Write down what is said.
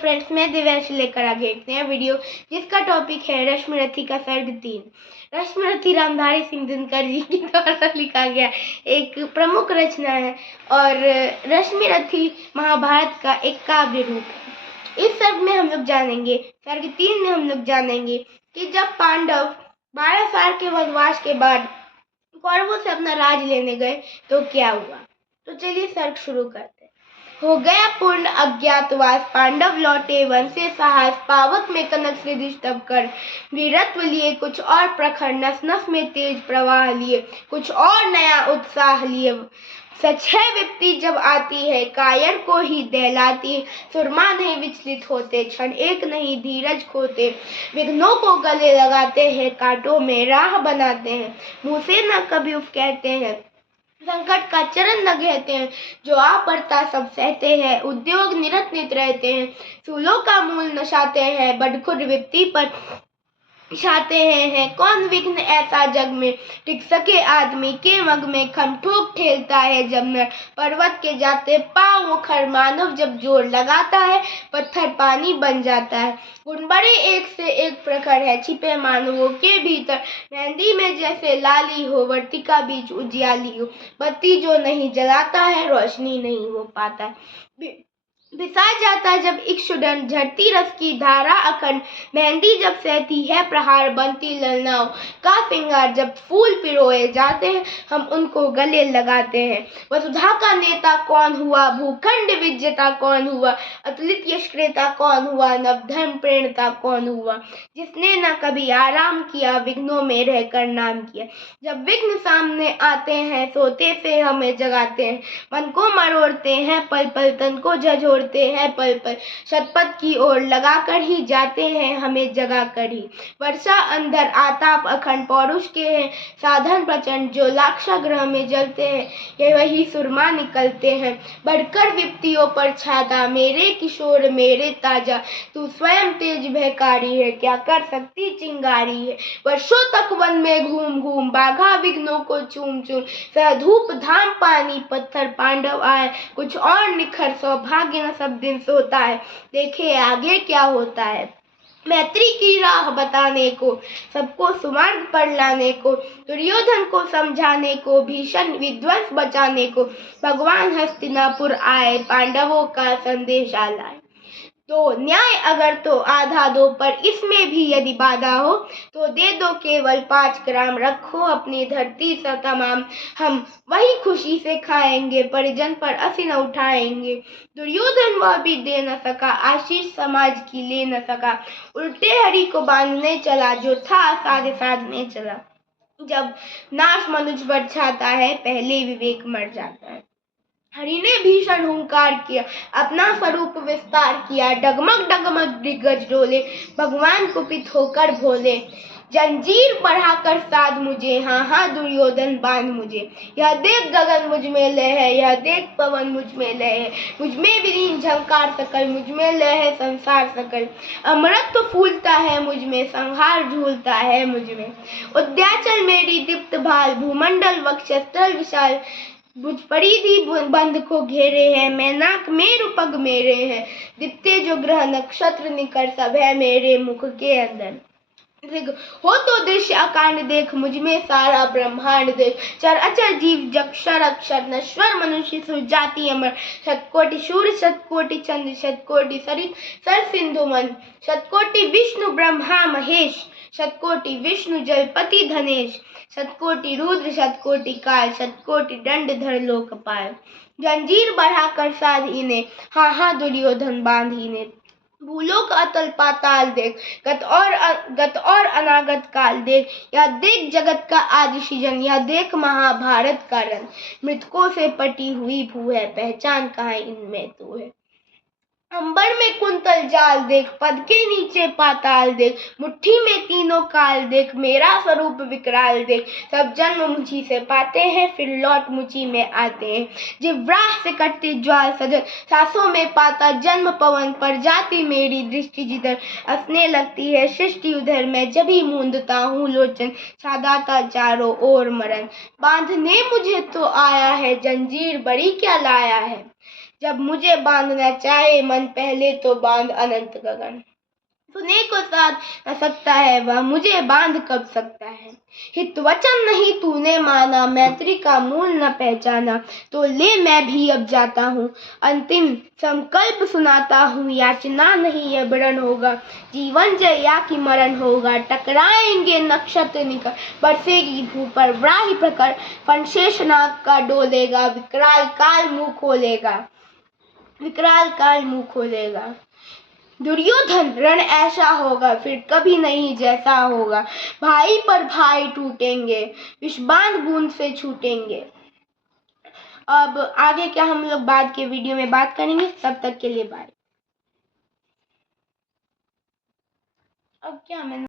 Friends, मैं दिव्यांश लेकर आ गई एक नया वीडियो जिसका टॉपिक है रश्मिरथी का सर्ग 3। रश्मिरथी रामधारी सिंह दिनकर जी के द्वारा लिखा गया एक प्रमुख रचना है और रश्मिरथी महाभारत का एक काव्य रूप है। इस सर्ग में हम लोग जानेंगे, सर्ग 3 में हम लोग जानेंगे कि जब पांडव 12 साल के वनवास के बाद कौरवों से अपना राज लेने गए तो क्या हुआ। तो चलिए सर्ग शुरू करते हैं। हो गया पूर्ण अज्ञातवास, पांडव लौटे वन से साहस, पावक में कनक से दिष्टभ कर, वीरत्व लिए कुछ और प्रखर, नस नस में तेज प्रवाह लिए कुछ और नया उत्साह लिए। सच है विपत्ति जब आती है कायर को ही दहलाती है, सुरमा नहीं विचलित होते, क्षण एक नहीं धीरज खोते, विघ्नों को गले लगाते हैं, कांटों में राह बनाते हैं, मुंह से न कभी उफ कहते हैं, संकट का चरण न कहते हैं, जो आ पड़ता सब सहते हैं, उद्योग निरत नित रहते हैं, सूलों का मूल नशाते हैं, बड़खुर विपत्ति पर छाते हैं कौन विघ्न ऐसा जग में, टिक सके आदमी के मग में, खम ठोक ठेलता है जब नर, पर्वत के जाते पाँव मुखर, मानव जब जोर लगाता है पत्थर पानी बन जाता है। गुण बड़े एक से एक प्रखर है छिपे मानवों के भीतर, मेहंदी में जैसे लाली हो, वर्तिका बीच उजियाली हो, बत्ती जो नहीं जलाता है रोशनी नहीं हो पाता है। बिसा जाता जब इक्षुदंड, झरती रस की धारा अखंड, मेहंदी जब सहती है प्रहार, बनती ललनाओं का श्रृंगार, जब फूल पिरोए जाते हैं हम उनको गले लगाते हैं। वसुधा का नेता कौन हुआ, भूखंड विजेता कौन हुआ, अतुलित यश क्रेता कौन हुआ, नवधर्म प्रेरणता कौन हुआ, जिसने न कभी आराम किया विघ्नों में रहकर नाम किया। जब विघ्न सामने आते हैं सोते से हमें जगाते हैं, मन को मरोड़ते हैं पल पल, तन को झंझोड़ते हैं पल पल, शतपथ की ओर लगाकर ही जाते हैं हमें जगा कर ही। वर्षा अंधर आताप अखंड, पौरुष के हैं साधन प्रचंड, जो लाक्षागृह में जलते हैं ये वही सुरमा निकलते हैं, बढ़कर विपत्तियों पर छाता, मेरे किशोर मेरे ताजा, तू स्वयं तेज भयकारी है क्या कर सकती चिंगारी है। वर्षों तक वन में घूम घूम, बाघा विघ्नों को चूम चूम, सह धूप धाम पानी पत्थर, पांडव आए कुछ और निखर, सौभाग्य न सब दिन सोता है, देखे आगे क्या होता है। मैत्री की राह बताने को, सबको सुमार्ग पर लाने को, दुर्योधन को समझाने को, भीषण विध्वंस बचाने को, भगवान हस्तिनापुर आए पांडवों का संदेशा लाए। तो न्याय अगर तो आधा दो, पर इसमें भी यदि बाधा हो तो दे दो केवल 5 ग्राम, रखो अपनी धरती सा तमाम, हम वही खुशी से खाएंगे, परिजन पर असी न उठाएंगे। दुर्योधन वह भी दे न सका, आशीष समाज की ले न सका, उल्टे हरि को बांधने चला, जो था साधे साधने चला। जब नाश मनुज पर छाता है पहले विवेक मर जाता है। हरि ने भीषण हुंकार किया, अपना स्वरूप विस्तार किया, डगमग डगमग दिग्गज डोले, भगवान कुपित होकर भोले। जंजीर बढ़ाकर साध मुझे, हाँ हाँ दुर्योधन बांध मुझे, यह देख गगन मुझ में लय है, यह देख पवन मुझ में लय है, मुझ में विलीन झंकार सकल, मुझ में लय है संसार सकल, अमृत तो फूलता है मुझ में, संहार झूलता है मुझ में। उद्याचल मेरी दीप्त भाल, भूमंडल वक्षस्थल विशाल, बुझ पड़ी थी बंध को घेरे हैं, मैनाक मेरु पग मेरे हैं, दिप्ते जो ग्रह नक्षत्र निकर, सब है मेरे मुख के अंदर। हो तो दृश्य अकांड देख, मुझ में सारा ब्रह्मांड देख, चर अचर जीव जक्षर अक्षर, नश्वर मनुष्य सुजाति अमर, शतकोटि सूर्य शतकोटि चंद्र, शतकोटि सरित सर सिंधु मन, शतकोटि विष्णु ब्रह्मा महेश, शतकोटि विष्णु जलपति धनेश, शतकोटि रुद्र शतकोटि काल, शतकोटि दंडधर लोकपाल। जंजीर बढ़ाकर साध इन्हें, हाँ हाँ दुर्योधन बांध इन्हें। भूलोक अतल पाताल देख, गत और अनागत काल देख, यह देख जगत का आदि सृजन, यह देख महाभारत का रन, मृतकों से पटी हुई भू है, पहचान कहाँ इनमें तू है। अंबर में कुंतल जाल देख, पद के नीचे पाताल देख, मुट्ठी में तीनों काल देख, मेरा स्वरूप विकराल देख, सब जन्म मुझी से पाते हैं फिर लौट मुझी में आते हैं। जिह्वाह से कटती ज्वाल सजल, सांसों में पाता जन्म पवन, पर जाती मेरी दृष्टि जिधर, हंसने लगती है सृष्टि उधर, मैं जब ही मूंदता हूँ लोचन, छादाता चारों ओर मरण, बांधने मुझे तो आया है जंजीर बड़ी क्या लाया है। जब मुझे बांधना चाहे मन, पहले तो बांध अनंत गगन। सुने को साथ न सकता है वह, मुझे बांध कब सकता है। हित वचन नहीं तूने माना, मैत्री का मूल न पहचाना, तो ले मैं भी अब जाता हूँ। अंतिम संकल्प सुनाता हूँ, याचना नहीं यह वरण होगा, जीवन जय या कि मरण होगा। टकराएंगे नक्षत्र निकट, बरसेगी धूप पर व्राहि प्रखर, फणशेषनाग का डोलेगा, विकराल काल मुंह खोलेगा, विकराल काल मुंह खोलेगा। दुर्योधन रण ऐसा होगा फिर कभी नहीं जैसा होगा, भाई पर भाई टूटेंगे, विषबाण बूंद से छूटेंगे। अब आगे क्या हम लोग बाद के वीडियो में बात करेंगे, तब तक के लिए बाय। अब क्या मैं